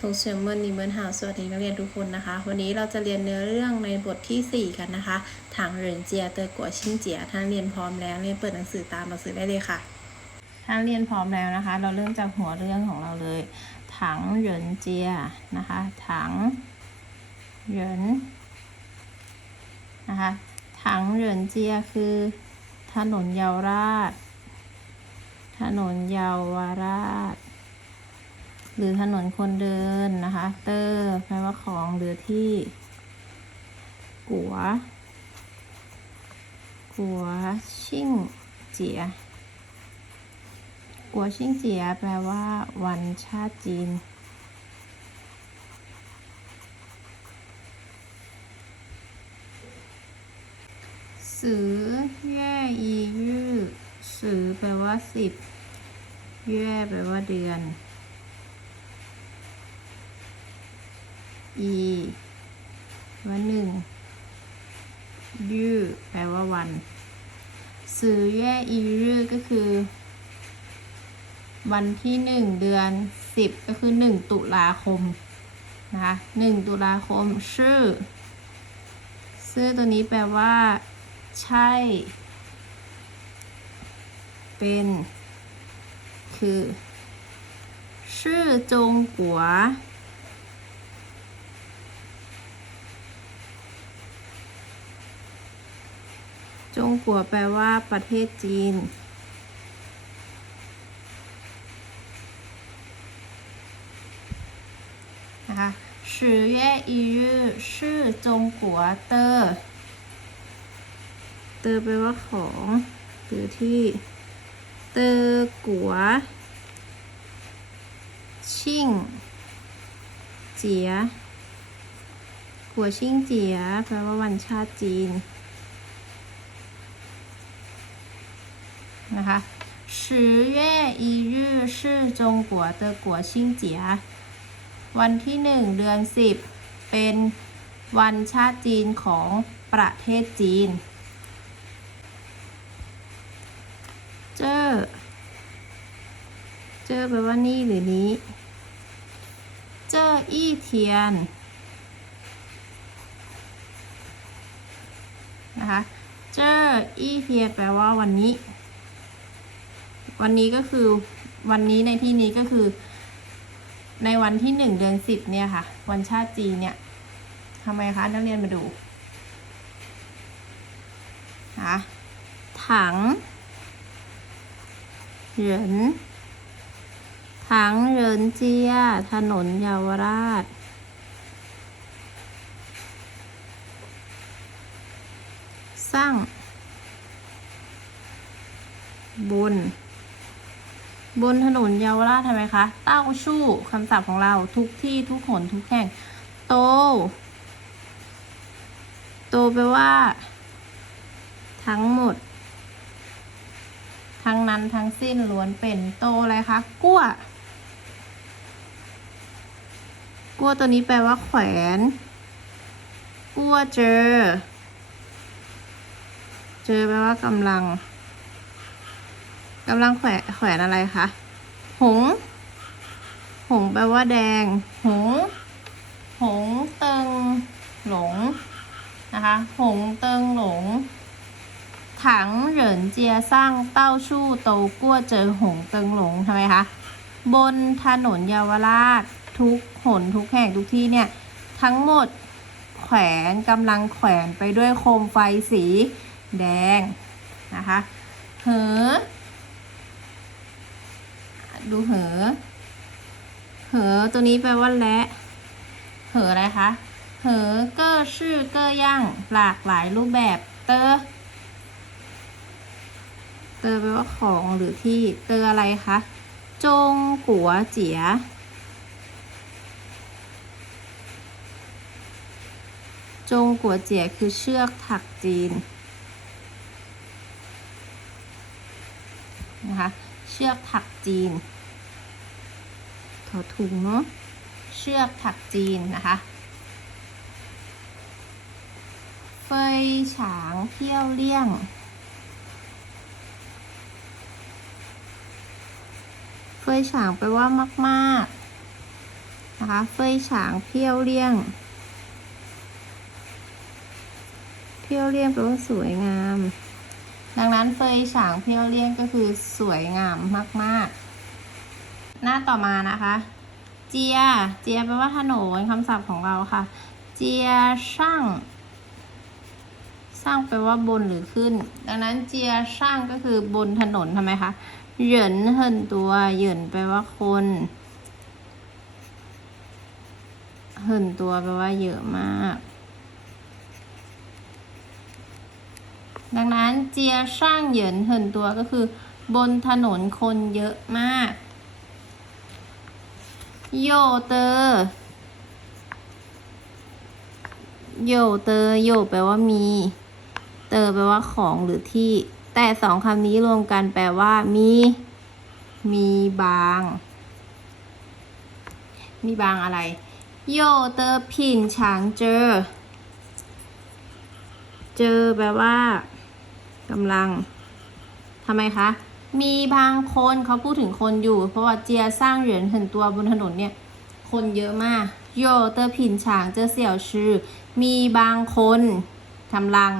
ทงเชมเมอร์นิเมินหาวสวัสดีนักเรียนทุกคนนะคะ วันนี้เราจะเรียนเนื้อเรื่องในบททีสี่4 กันนะคะถังเหรินเจียเตอกัวชิงเจียท่านเรียนพร้อมแล้วเรียนเปิดหนังสือตามหนังสือได้เลยค่ะท่านเรียนพร้อมแล้วนะคะ เราเริ่มจากหัวเรื่องของเราเลยถังเหรินเจียนะคะถังเหรินนะคะถังเหรินเจียคือ ถนนเยาวราช ถนนเยาวราช หรือถนนคนเดินนะคะ เตอร์แปลว่าของหรือที่ กัว กัวชิ่งเจีย กัวชิ่งเจีย แปลว่า วันชาติจีน สือแย่อียื้อสือแปลว่าสิบแย่แปลว่าเดือน อีว่าหนึ่งยื้อแปลว่าวัน สื่อแย่อียื้อก็คือ วันที่หนึ่งเดือนสิบก็คือหนึ่งตุลาคมนะคะหนึ่งตุลาคมชื่อชื่อตัวนี้แปลว่า ใช่ เป็น คือ ชื่อจงกัว จงกัวแปลว่าประเทศจีน นะคะสิเย่อียือชื่อจงกัวเตอร์เตอร์แปลว่าของหรือที่เตอร์กัว ชิงเจียกัวชิงเจียแปลว่าวันชาติจีนะคะสิเย่อียื้อ节วัวันที่หนึ่งเดือนสิบเป็นวันชาติจีนของประเทศจีน เจ้อ เจ้อแปลว่านี่หรือนี้ เจ้ออี้เทียน นะคะ เจ้ออี้เทียนแปลว่าวันนี้ วันนี้ก็คือวันนี้ในที่นี้ก็คือ ในวันที่หนึ่งเดือนสิบเนี่ยค่ะ วันชาติจีนเนี่ยทำไมคะนักเรียนมาดูนะถังเหรินถังเหรินเจีย ถนนเยาวราช สร้าง บน บนถนนเยาวราชทำไมคะ เต้าชู่คำศัพท์ของเราทุกที่ทุกหนทุกแห่ง โต โตแปลว่า ทั้งหมด ทั้งนั้นทั้งสิ้นล้วนเป็นโตอะไรคะกั้วกั้วตัวนี้แปลว่าแขวนกั้วเจอ เจอแปลว่ากำลัง กำลังแขวนแขวนอะไรคะ หง หงแปลว่าแดง หง หงเติงหลงนะคะ หงเติงหลง ถังเหรินเจียสร้างเต้าชู่โตกั้วเจอหงเติงหลงทำไมคะ บนถนนเยาวราชทุกหนทุกแห่งทุกที่เนี่ย ทั้งหมดแขวนกำลังแขวนไปด้วยโคมไฟสีแดงนะคะ เหอ ดูเหอ เหอตัวนี้แปลว่าและ เหออะไรคะ เหอเกอชื่อเกอย่างหลากหลายรูปแบบเตอเตอแปลว่าของหรือที่เตออะไรคะ จงกัวเจียจงกัวเจียคือเชือกถักจีนนะคะ เชือกถัก จีนถอถุงเนาะเชือกถักจีนนะคะ เฟยฉางเที่ยวเลี่ยง เฟยฉางแปลว่ามากๆนะคะ เฟยฉางเพี้ยวเลี่ยงเพี้ยวเลี่ยงแปลว่าสวยงาม ดังนั้นเฟยฉางเพียวเลี่ยงก็คือสวยงามมาก ๆ หน้าต่อมานะคะ เจีย เจียแปลว่าถนนคำศัพท์ของเราค่ะ เจียช่างสร้างแปลว่าบนหรือขึ้น ดังนั้นเจียช่างก็คือบนถนนทำไมคะเหยินเหินตัวเหยินแปลว่าคนเหินตัวแปลว่าเยอะมาก ดังนั้นเจียช่างเหยินเหินตัวก็คือบนถนนคนเยอะมาก โยเตอร์โยเตอร์โยแปลว่ามี เตอแปลว่าของหรือที่ แต่สองคำนี้รวมกันแปลว่า มี มีบาง มีบางอะไรโยเตอร์ผินฉางเจอ เจอแปลว่า กำลังทำไมคะ มีบางคนเขาพูดถึงคนอยู่ เพราะว่าเจียสร้างเหรียญถึงตัวบนถนนเนี่ย คนเยอะมาก โยเตอร์ผินฉางเจอเสี่ยวชื่อ มีบางคนกำลัง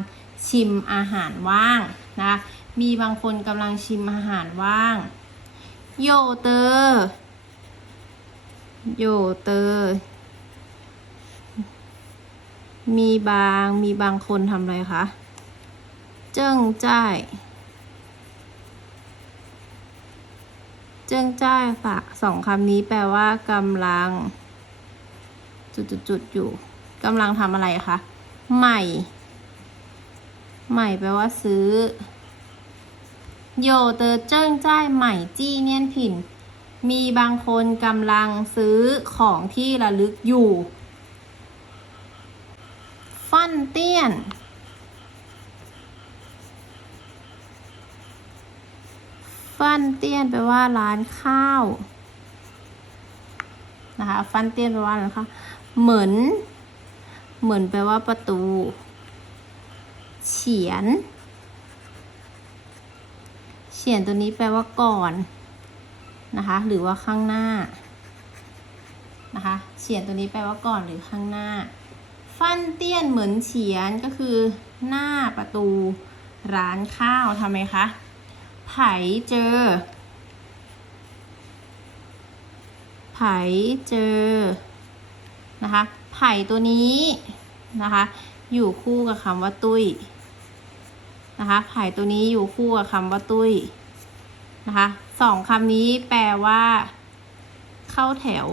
ชิมอาหารว่างนะ มีบางคนกำลังชิมอาหารว่าง โยเตอร์โยเตอร์มีบางมีบางคนทำอะไรคะ เจิ้งจ้ายเจิ้งจ้ายค่ะสองคำนี้แปลว่ากำลัง จุดๆอยู่กำลังทำอะไรคะใหม่ ใหม่แปลว่าซื้อโยเตอเจิ้งจ้ายใหม่จี้เนียนผิน มีบางคนกำลังซื้อของที่ระลึกอยู่ ฟันเตี้ยน ฟันเตี้ยนแปลว่าร้านข้าวนะคะ ฟันเตี้ยนแปลว่าอะไรคะเหมือน เหมือนแปลว่าประตู เฉียน เฉียนตัวนี้แปลว่าก่อนนะคะ หรือว่าข้างหน้านะคะ เฉียนตัวนี้แปลว่าก่อนหรือข้างหน้า ฟันเตี้ยนเหมือนเฉียนก็คือหน้าประตูร้านข้าวทำไมคะ ไผเจอ ไผเจอ นะคะ ไผ่ตัวนี้นะคะ อยู่คู่กับคำว่าตุ้ยนะคะไผ่ตัวนี้อยู่คู่กับคำว่าตุ้ยนะคะสองคำนี้แปลว่า เข้าแถว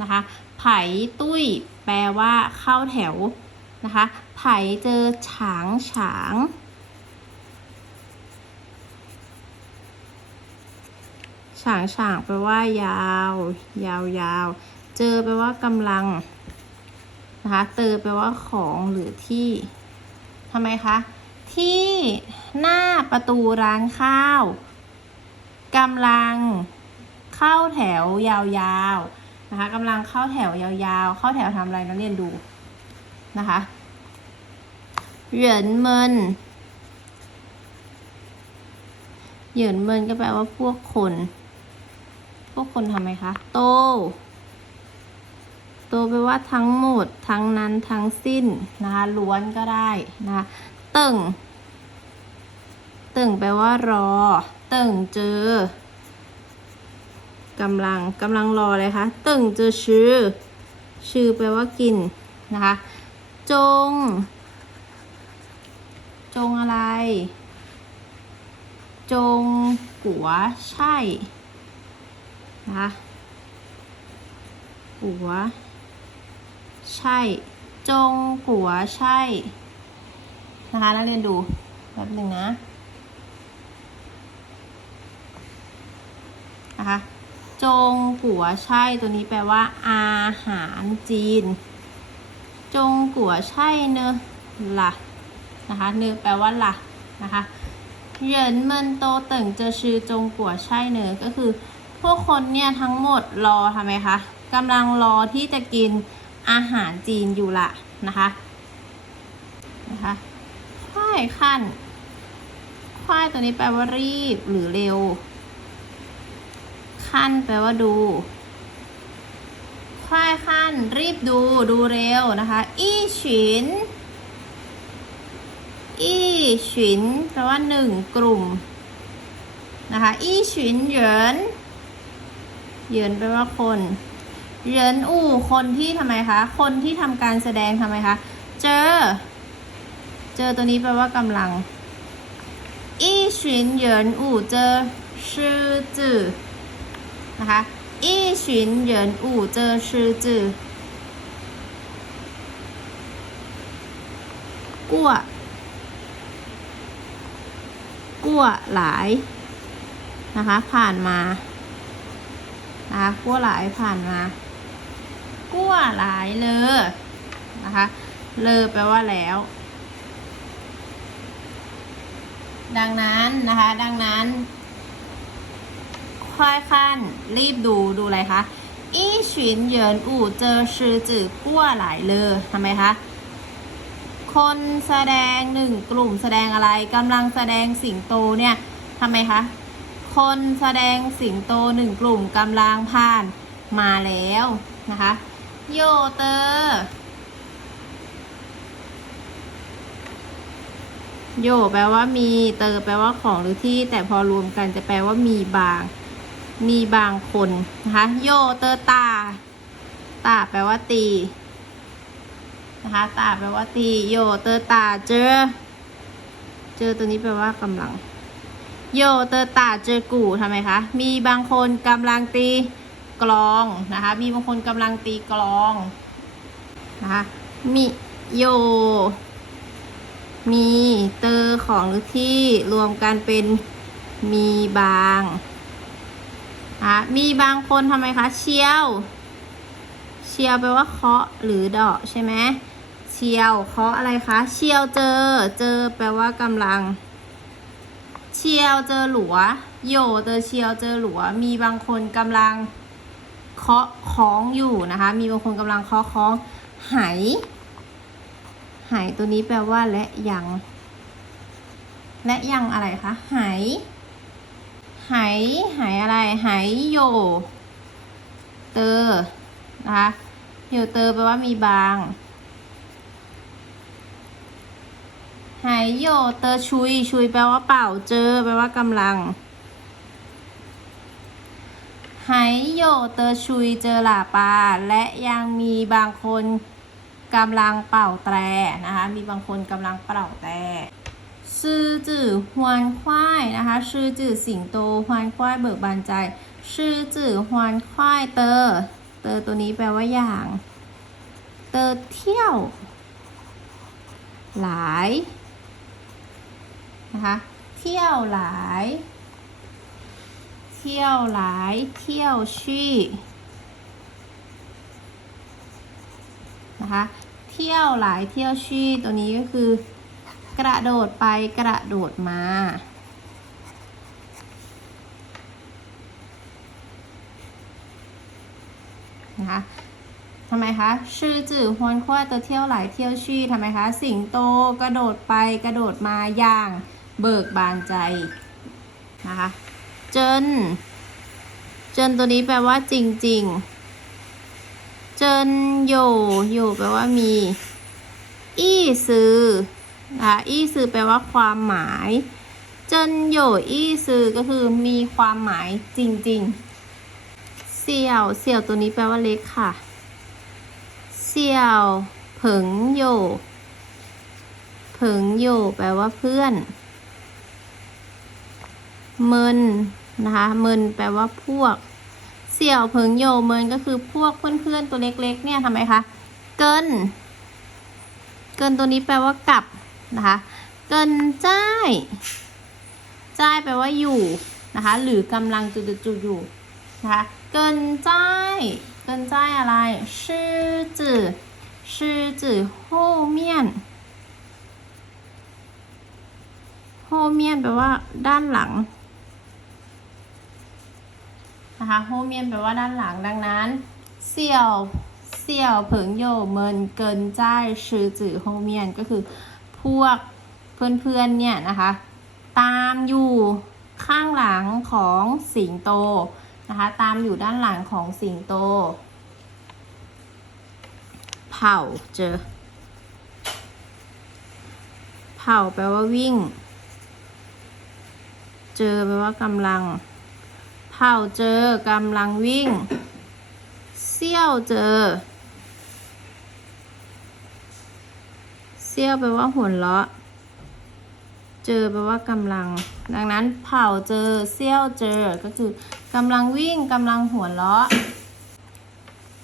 นะคะไผ่ตุ้ย แปลว่าเข้าแถวนะคะไผ่เจอฉางฉาง ฉางฉางแปลว่ายาว ยาวยาว เจอแปลว่ากำลังนะคะเตอแปลว่าของหรือที่ทำไมคะ ที่หน้าประตูร้านข้าวกำลังเข้าแถวยาวๆนะคะกำลังเข้าแถวยาวๆ เข้าแถวทำอะไรนักเรียนดูนะคะเหยินเมินเหยินเมินก็แปลว่าพวกคน พวกคนทำไมคะ โต โตแปลว่าทั้งหมด ทั้งนั้นทั้งสิ้นนะคะล้วนก็ได้นะคะเติ่งเติ่งแปลว่ารอ เติ่งเจอกำลังกำลังรอเลยคะเติ่งเจอชื่อ ชื่อแปลว่ากินนะคะ จง จงอะไร จงกัวใช่ นะคะกัว ใช่ จงกัว ใช่ นะคะนักเรียนดูแป๊บหนึ่งนะนะคะจงกัวใช่ตัวนี้แปลว่า อาหารจีน จงกัวใช่เนอะละนะคะเนอแปลว่าละนะคะเหยินเมินโตเติ่งเจอชื่อจงกัวใช่เนอก็คือ พวกคนเนี่ยทั้งหมดรอทำไมคะกำลังรอที่จะกินอาหารจีนอยู่ละนะคะนะคะควายขั้นควายตัวนี้แปลว่ารีบหรือเร็ว ขั้นแปลว่าดูควายขั้นรีบดูดูเร็วนะคะ อี้ฉิน อี้ฉินแปลว่าหนึ่งกลุ่มนะคะ อี้ฉินเหยิน เหยินแปลว่าคนเหยินอู่คนที่ทำไมคะ คนที่ทำการแสดงทำไมคะ เจอ เจอตัวนี้แปลว่ากำลังอีฉินเหยินอู่เจอชื่อจื่อนะคะอีฉินเหยินอู่เจอชื่อจื่อกัวกัวหลายนะคะผ่านมา นะคะกั่วหลายผ่านมากั่วหลายเลยนะคะ เลอแปลว่าแล้ว ดังนั้นนะคะ ดังนั้นควายขั้นรีบดูดูอะไรคะอีฉินเหยินอู่เจอชื่อจื่อกั้วหลายเลอทำไมคะคนแสดงหนึ่งกลุ่มแสดงอะไรกำลังแสดงสิงโตเนี่ยทำไมคะ คนแสดงสิงโตหนึ่งกลุ่มกำลังผ่านมาแล้วนะคะ โยเตอร์โยแปลว่ามีเตอร์แปลว่าของหรือที่ แต่พอรวมกันจะแปลว่ามีบาง มีบางคนนะคะโยเตอร์ตา ตาแปลว่าตีนะคะตาแปลว่าตีโยเตอร์ตาเจอ เจอตัวนี้แปลว่ากำลัง โยเตอร์ตาเจอกูทำไมคะ มีบางคนกำลังตีกลองนะคะ มีบางคนกำลังตีกลองนะคะมีโย มีเตอร์ของหรือที่รวมกันเป็นมีบางอะมีบางคนทำไมคะ เชียว เชียวแปลว่าเคาะหรือดาะใช่ไหมเชียวเคาะอะไรคะ เชียวเจอ เจอแปลว่ากำลัง เชียวเจอหลัวโยเจอเชียวเจอหลัว มีบางคนกำลังเคาะคล้องอยู่นะคะ มีบางคนกำลังเคาะคล้องไหไหตัวนี้แปลว่าและยัง และยังอะไรคะไหไหไหอะไรไหโย เตอนะคะโยเตอแปลว่ามีบาง ไหโยเตอร์ชุย ชุยแปลว่าเปล่าเจอ แปลว่ากำลังไหโยเตอร์ชุยเจอหลาปาและยังมีบางคนกำลังเป่าแตรนะคะ มีบางคนกำลังเป่าแตรชื่อจื่อฮวนควายนะคะชื่อจื่อสิงโตฮวนควายเบิกบานใจชื่อจื่อฮวนควายเตอเตอตัวนี้แปลว่าอย่าง เตอเที่ยว หลาย นะคะ เที่ยวหลาย เที่ยวหลาย เที่ยวชี่นะคะ เที่ยวหลายเที่ยวชี่ตัวนี้ก็คือ กระโดดไปกระโดดมานะคะทำไมคะ ชื่อจื่อฮวนคว้าตัวเที่ยวหลายเที่ยวชี่ทำไมคะ สิงโตกระโดดไปกระโดดมาอย่าง เบิกบานใจนะคะเจินเจินตัวนี้แปลว่าจริง ๆ เจินโยโยแปลว่ามี อี้ซือนะคะอี้ซือแปลว่าความหมาย เจินโยอี้ซือก็คือมีความหมายจริง ๆ เสี่ยวเสี่ยวตัวนี้แปลว่าเล็กค่ะ เสี่ยวเผิงโยเผิงโยแปลว่าเพื่อน มินนะคะมินแปลว่าพวก เสี่ยวเพิงโยเมินก็คือพวกเพื่อนๆตัวเล็กๆเนี่ยทำไมคะเกิน เกินตัวนี้แปลว่ากลับนะคะเกินจ้ายจ้ายแปลว่าอยู่นะคะ หรือกำลังจุดจุดอยู่นะคะเกินจ้ายเกินจ้ายอะไรชื่อจื่อชื่อจื่อโฮเมียนโฮเมียนแปลว่าด้านหลังะคะโฮเมียนแปลว่าด้านหลังดังนั้นเสี่ยวเสี่ยวเผิงโยเมินเกินใจชื่อจื่อโฮเมียนก็คือพวกเพื่อนๆเนี่ยนะคะ ตามอยู่ข้างหลังของสิงโตนะคะตามอยู่ด้านหลังของสิงโต เผ่าเจอ เผ่าแปลว่าวิ่ง เจอแปลว่ากำลัง เผาเจอกำลังวิ่ง เซี่ยวเจอ เซี่ยวแปลว่าหัวเราะ เจอแปลว่ากำลัง ดังนั้นเผาเจอ เซี่ยวเจอ ก็คือกำลังวิ่งกำลังหัวเราะ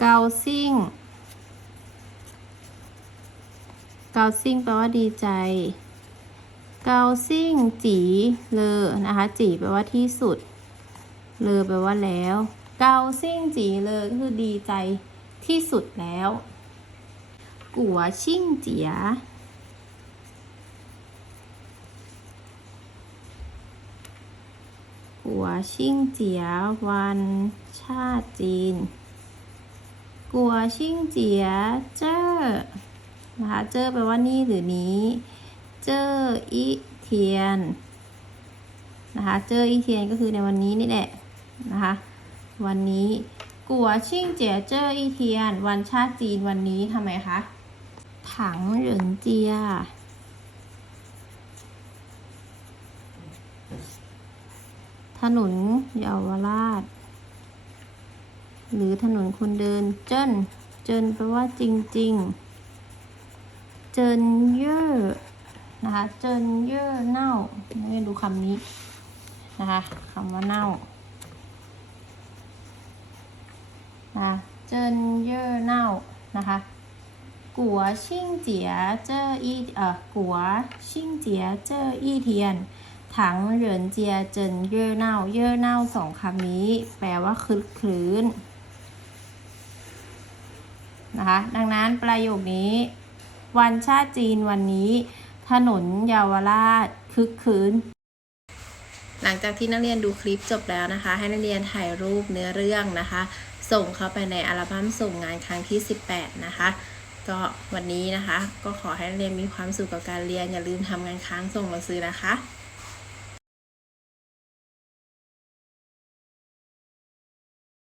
เกาซิ่ง เกาซิ่งแปลว่าดีใจเกาซิ่งจีเลอนะคะจีแปลว่าที่สุด เลอแปลว่าแล้ว เกาซิ่งจีเลอก็คือดีใจที่สุดแล้ว กัวชิ่งเจียกัวชิ่งเจียวันชาติจีน กัวชิ่งเจียเจ้อนะคะเจ้อแปลว่านี่หรือนี้ เจ้ออีเทียนนะคะ เจ้ออีเทียนก็คือในวันนี้นี่แหละ นะคะ วันนี้กัวชิ่งเจียเจ้ออีเทียน วันชาติจีนวันนี้ทำไมคะ ถังเหรินเจีย ถนนเยาวราช หรือถนนคนเดินเจิ้น เจิ้นแปลว่าจริง ๆ เจินเย่อนะคะ เจินเย่อเน่าไม่ดูคำนี้นะคะคำว่าเน่า นะเจินเย่อเน่านะคะกัวชิ่งเจียเจ้ออีเอ่อกัวชิ่งเจียเจ้ออีเทียนถังเหรินเจียเจินเย่อเน่าเย่อเน่าสองคำนี้ แปลว่าคลึกคลื้นนะคะดังนั้นประโยคนี้ วันชาติจีนวันนี้ ถนนเยาวราชคึกคืน หลังจากที่นักเรียนดูคลิปจบแล้วนะคะ ให้นักเรียนถ่ายรูปเนื้อเรื่องนะคะ ส่งเข้าไปในอัลบั้มส่งงานครั้งที่ 18 นะคะ ก็วันนี้นะคะ ก็ขอให้นักเรียนมีความสุขกับการเรียนอย่าลืมทำงานค้างส่งหนังสือนะคะ